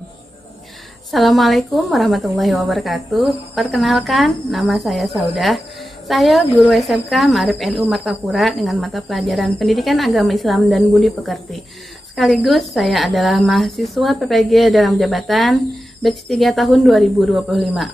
Assalamualaikum warahmatullahi wabarakatuh. Perkenalkan, nama saya Saudah. Saya guru SMK Ma'arif NU Martapura dengan mata pelajaran Pendidikan Agama Islam dan Budi Pekerti. Sekaligus saya adalah mahasiswa PPG dalam jabatan batch 3 tahun 2025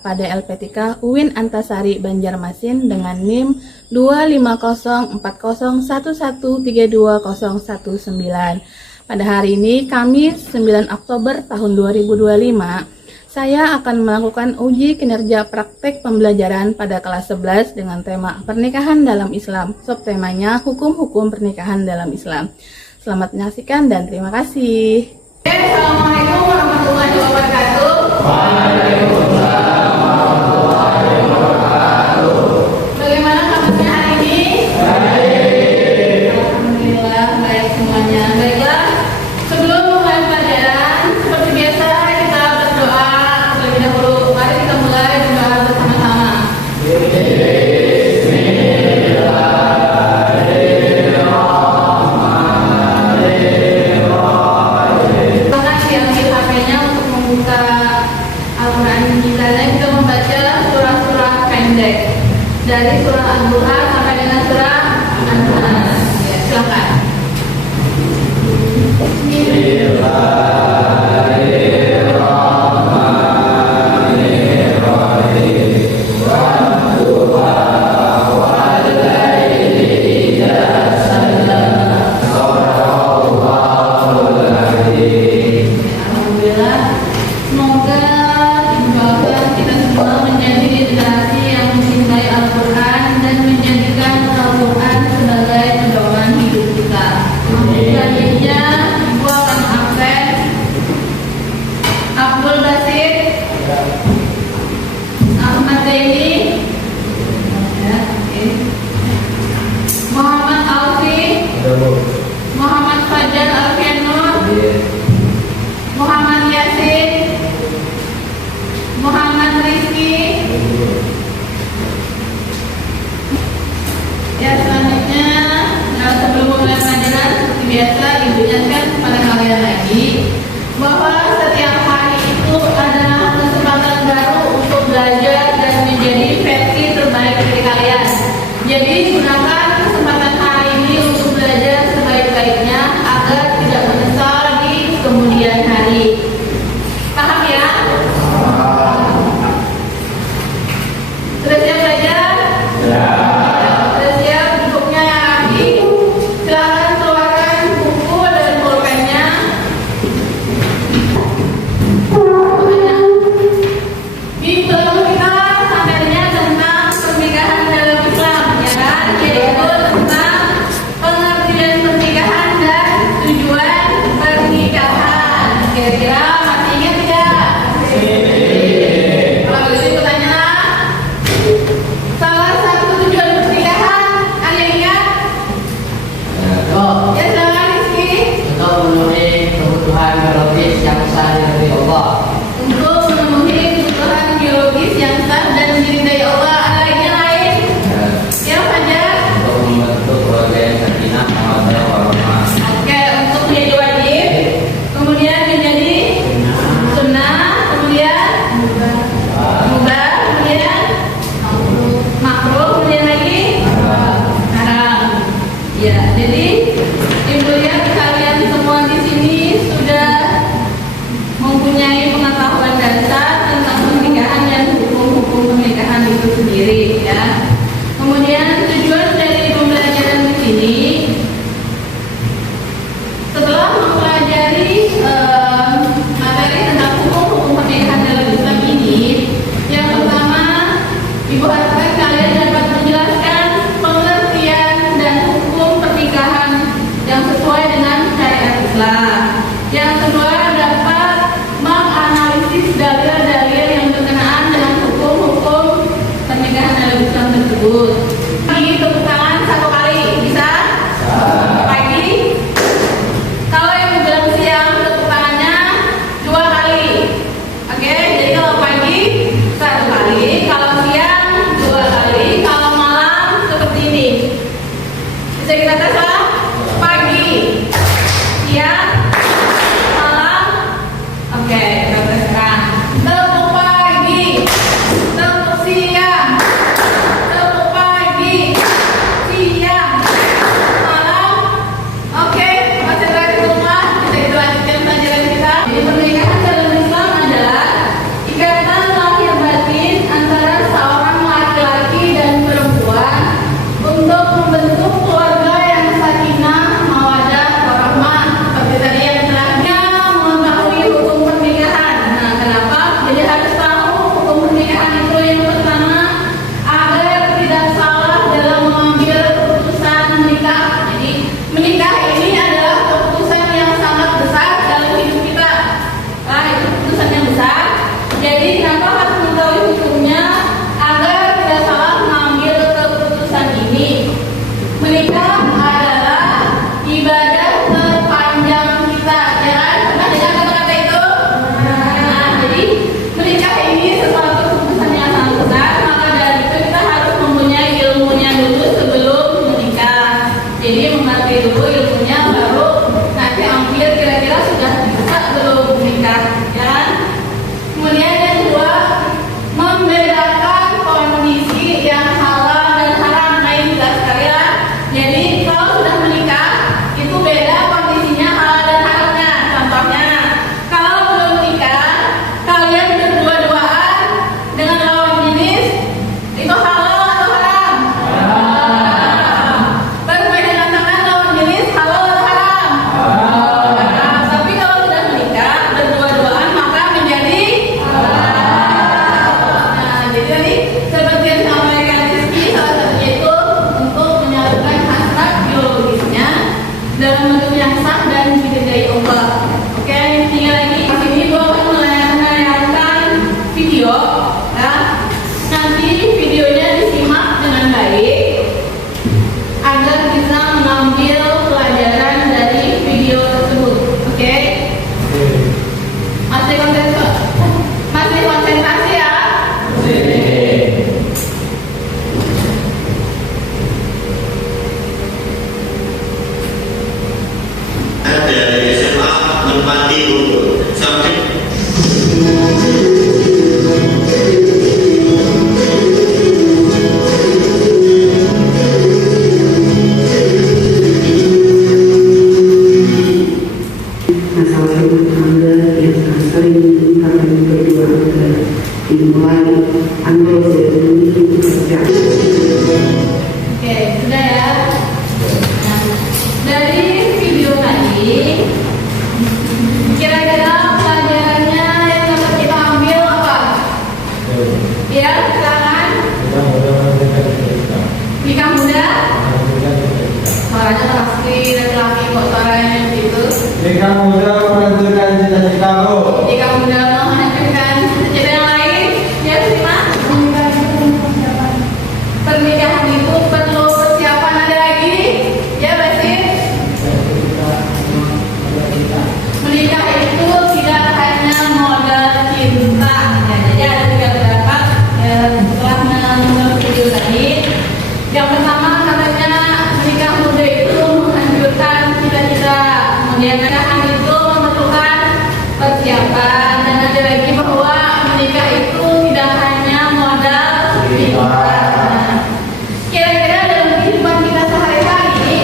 pada LPTK UIN Antasari Banjarmasin dengan NIM 2504011320019. Pada hari ini, Kamis 9 Oktober tahun 2025, saya akan melakukan uji kinerja praktek pembelajaran pada kelas 11 dengan tema pernikahan dalam Islam. Subtemanya hukum-hukum pernikahan dalam Islam. Selamat menyaksikan dan terima kasih. Assalamualaikum warahmatullahi wabarakatuh. Waalaikumsalam warahmatullahi wabarakatuh. Bagaimana kabarnya hari ini? Baik. Alhamdulillah baik semuanya. Baiklah, sebelum memulai pelajaran, seperti biasa kita berdoa terlebih dahulu. Mari kita mulai berdoa bersama-sama. Silakan yang di HP-nya untuk membuka Al-Quran kita dan kita membaca surah-surah pendek dari surah Al-Duha sampai dengan surah An-Nas. Ya, silakan. Alhamdulillah, semoga kita semua menjadi generasi yang mencintai Al-Quran dan menjadikan Al-Quran sebagai pedoman hidup kita. Selanjutnya, Ibu akan mengabsen Abdul Basit, Ahmad Zaini, Muhammad Alfi, Muhammad Fajar Alfianur, Muhammad Yasin, Muhammad Rizki. Ya, selanjutnya sebelum mulai pelajaran seperti biasa Ibu ingatkan kepada kalian lagi bahwa setiap hari itu adalah kesempatan baru untuk belajar dan menjadi versi terbaik dari kalian. Jadi gunakan kesempatan hari ini untuk belajar sebaik-baiknya agar tidak menyesal di kemudian hari. Paham ya? Sudah siap belajar? Ya. Sudah siap bukunya yang rapi? Silakan keluarkan buku dan pulpennya. Di buku kita materinya tentang pernikahan dalam Islam, ya kan? Yaitu tentang pengertian pernikahan dan tujuan pernikahan. Kira-kira masih ingat tidak? Kalau begitu pertanyaan, salah satu tujuan pernikahan ada yang ingat? Ya, silakan Rizky. Untuk memenuhi kebutuhan biologis yang sah dari Allah. Untuk memenuhi kebutuhan biologis yang sah dan diridai Allah. Ada lagi yang lain? Ya, Fajar. Untuk membentuk keluarga yang sakinah, mawaddah, warahmah. Oke, untuk menjadi wajib, kemudian menjadi sunnah, kemudian mubah, kemudian makruh, kemudian lagi haram. Ya, jadi Ibu lihat kalian semua di sini sudah mempunyai pengetahuan dasar tentang pernikahan dan hukum-hukum pernikahan itu sendiri, ya. Kemudian tujuan dari pembelajaran di sini, setelah mempelajari materi tentang hukum-hukum pernikahan dalam Islam ini, yang pertama Ibu harapkan kalian dapat menjelaskan pengertian dan hukum pernikahan yang sesuai dengan syariat Islam. Yang kedua, dapat menganalisis dalil-dalil yang berkenaan dengan hukum-hukum pernikahan dalam Islam tersebut. mengerti dulu ilmunya, baru nanti ambil kira-kira sudah bisa belum menikah, ya kan? Kemudian yang kedua, membedakan kondisi yang halal dan haram. Nah ini jelas sekali ya. Jadi kalau sudah menikah itu beda kondisinya halal dan haramnya. Contohnya, kalau belum menikah kalian berdua-duaan dengan lawan jenis, itu halal atau haram? Haram. Berbeda dengan lawan jenis, halal atau haram? Haram. Tapi kalau sudah menikah berdua-duaan maka menjadi halal. Nah, jadi tadi seperti yang disampaikan Rizky, salah satunya itu untuk menyalurkan hasrat biologisnya dalam bentuk yang sah dan diridai Allah. Oke, tinggal lagi. Di sini gua akan menayangkan video, ya. Nanti videonya disimak dengan baik agar bisa mengambil pelajaran dari video tersebut. Oke? Masih konsentrasi ya? Dari SMA menempati untuk sampai masalah rumah tangga yang sering kami berdua dimulai Anda dari kerja. Oke, sudah ya. Nah, dari video tadi, kira-kira pelajarannya yang dapat kita ambil apa? Ya, silakan. Nikah muda. Suaranya pasti laki-laki kok suaranya gitu. Nikah muda menentukan cita-citamu. Nikah muda menghancurkan cita-cita yang lain. Ya, simak. Pernikahan itu perlu persiapan, ada lagi. Ya, Basit. Menikah itu tidak hanya modal cinta. Ya, jadi ada 3 pendapat setelah menonton video tadi. Yang pertama katanya menikah muda itu menghancurkan cita-cita. Kemudian pernikahan itu memerlukan persiapan, dan ada lagi bahwa menikah itu tidak hanya modal cinta. Nah, kira-kira dalam kehidupan kita sehari-hari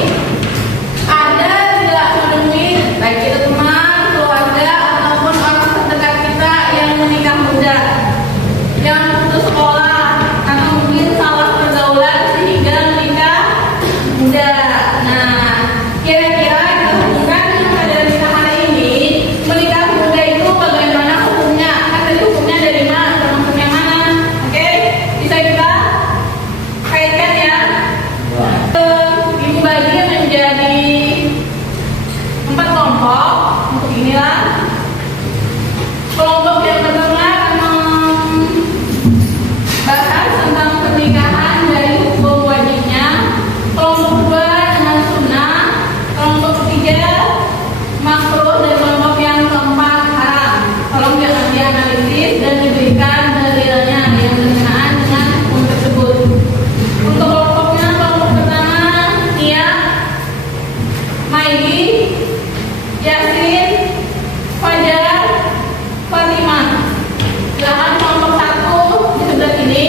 ada tidak menemui baik itu teman, keluarga ataupun orang terdekat kita yang menikah muda, yang putus sekolah atau mungkin salah pergaulan sehingga menikah muda. Nah, kira-kira kita hubungkan dengan keadaan kita hari ini, menikah muda itu bagaimana hukumnya? Kan tadi hukumnya dari mana, termasuk yang mana? Oke, bisa kita kaitkan ya. Ibu bagi menjadi 4 kelompok. Untuk inilah kelompok yang pertama bahas tentang pernikahan dari hukum wajibnya, kelompok kedua dengan sunnah, kelompok ketiga makruh, dan kelompok yang keempat haram. Tolong jangan dianalisis dan diberikan dalilnya yang berkenaan dengan hukum tersebut. Untuk kelompoknya, kelompok pertama Nia, Maigi, Yasin, Fajar, Fatimah. Silahkan kelompok 1 di sebelah sini.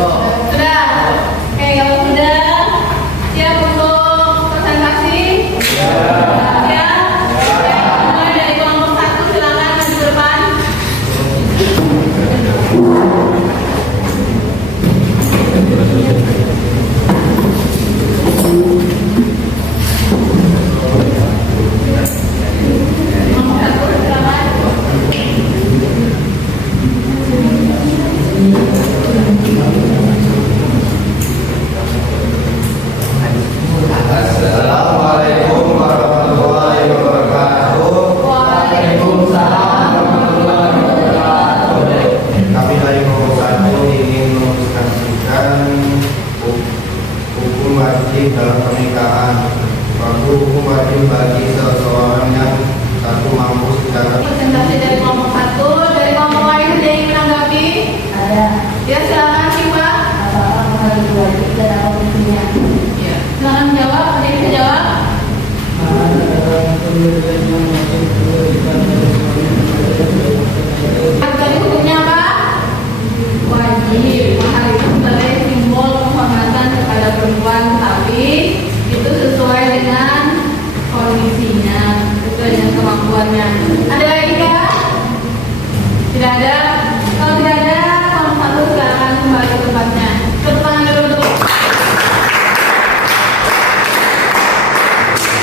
Sudah? Oke, kalau sudah siap untuk presentasi? Siap? Mulai dari kelompok 1, silakan maju ke depan. Assalamualaikum warahmatullahi wabarakatuh. Kami dari kelompok 1 ingin menginstruksikan hukum wajib dalam pernikahan. Suatu hukum wajib bagi seseorang yang satu mampu secara Presentasi dari kelompok 1, dari kelompok lain ada yang menanggapi? Ada. Ya, silakan sih, Mbak. Ya, silakan jawab. Ada yang bisa jawab? Tadi hukumnya apa? Wajib. Mahar itu sebagai simbol penghormatan kepada perempuan, tapi itu sesuai dengan kondisinya, sesuai dengan kemampuannya. Ada lagi nggak? Tidak ada. Kalau tidak ada, kelompok 1 silakan kembali ke tempatnya. Tepuk tangan dulu untuk.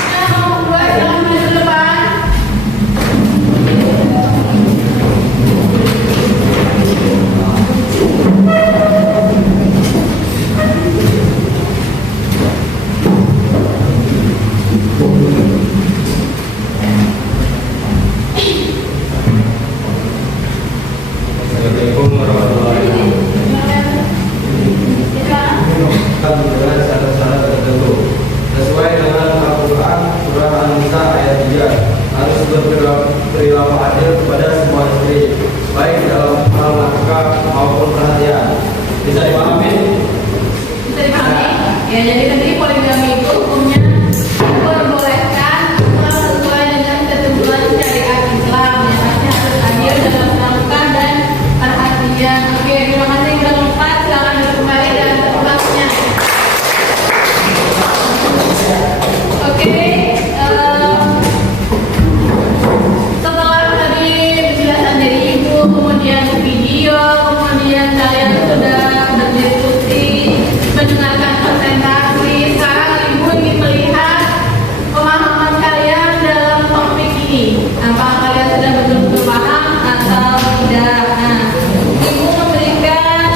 Nah, kelompok 2 silakan maju ke depan. Assalamualaikum warahmatullahi wabarakatuh. Dengan syarat-syarat tertentu sesuai dengan Al-Quran surah An-Nisa ayat 3 harus berperilaku adil kepada semua istri baik dalam hal nafkah maupun perhatian. Bisa dipahami? Bisa dipahami? Ya, jadi tadi poligami itu hukumnya diperbolehkan kalau sesuai dengan ketentuan syariat Islam, yang artinya harus adil dalam melakukan dan perhatian. Oke, terima kasih yang sudah lompat. Silakan duduk kembali dan tempatnya. Oke, setelah tadi penjelasan dari Ibu, kemudian video, kemudian kalian sudah berdiskusi, mendengarkan presentasi. Sekarang Ibu ingin melihat pemahaman kalian dalam topik ini. Apakah kalian sudah betul-betul paham atau tidak? Nah, Ibu memberikan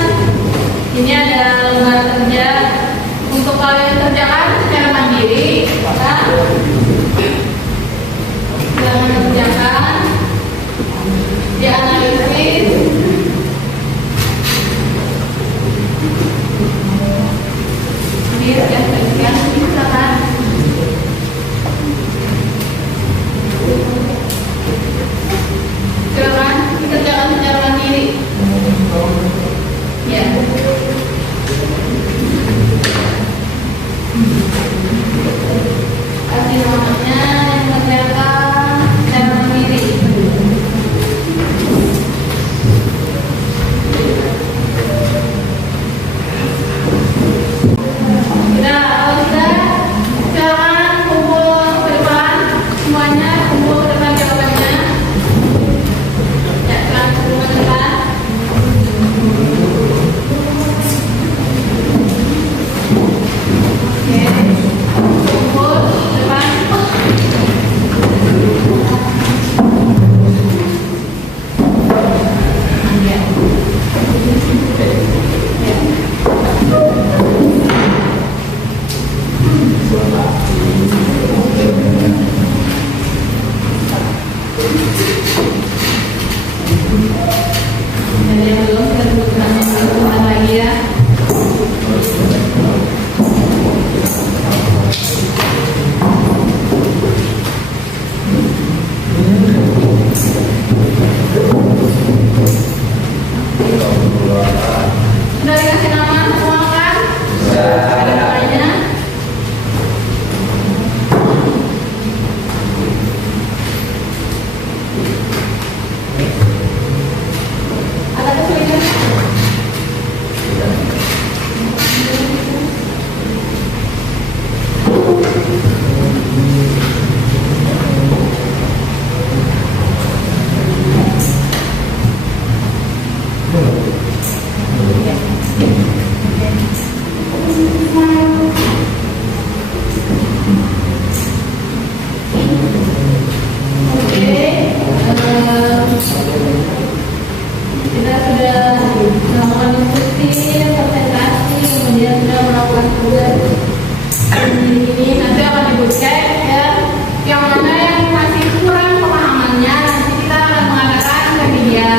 ini nanti akan dicek ya, yang mana yang masih kurang pemahamannya nanti kita akan mengadakan ke media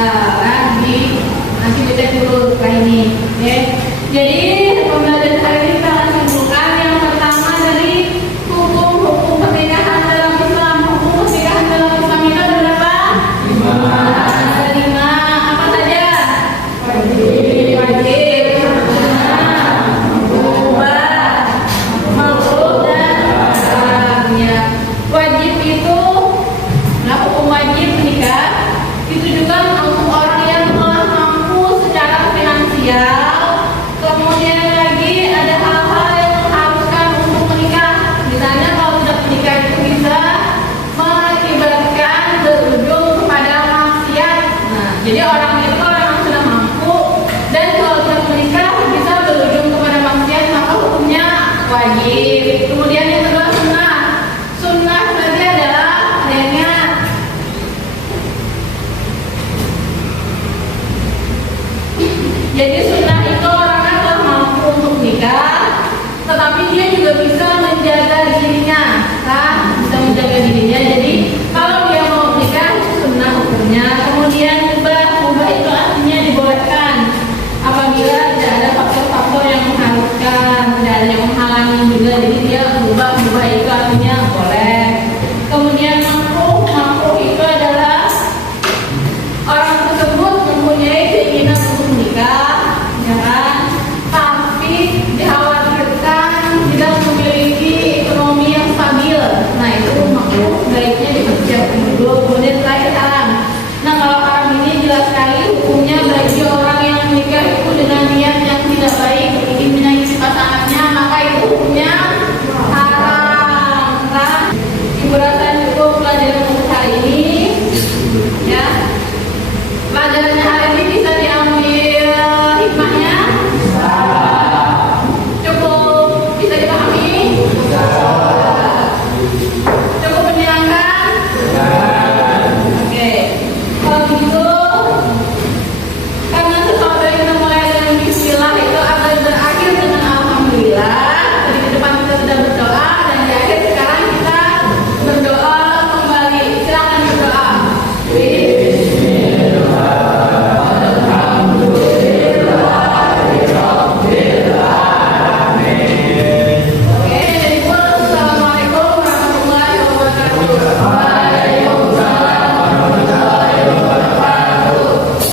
di nanti dicek dulu setelah ini ya. Jadi pembelajaran hari ini kita akan simpulkan yang pertama dari hukum pernikahan dalam Islam. Hukum pernikahan dalam Islam itu ada berapa? 5. Ada 5. Apa saja? Wajib, makruh dan haram ya. Wajib itu, nah hukum wajib menikah itu juga untuk orang yang telah mampu secara finansial. Kemudian lagi ada hal-hal yang mengharuskan untuk menikah. Misalnya kalau tidak menikah itu bisa mengibaratkan berujung kepada maksiat. Nah, jadi orang itu orang yang sudah mampu dan kalau tidak menikah bisa berujung kepada maksiat, maka hukumnya wajib. Kemudian yang kedua sunnah. Sunnah berarti adalah adanya jadi sunnah itu orangnya telah mampu untuk nikah, tetapi dia juga bisa menjaga dirinya, kan? Bisa menjaga dirinya. Jadi kalau dia mau nikah itu sunnah hukumnya. Kemudian mubah itu artinya dibolehkan apabila tidak ada faktor-faktor yang mengharuskan, tidak ada yang menghalangi juga. Jadi dia mubah itu artinya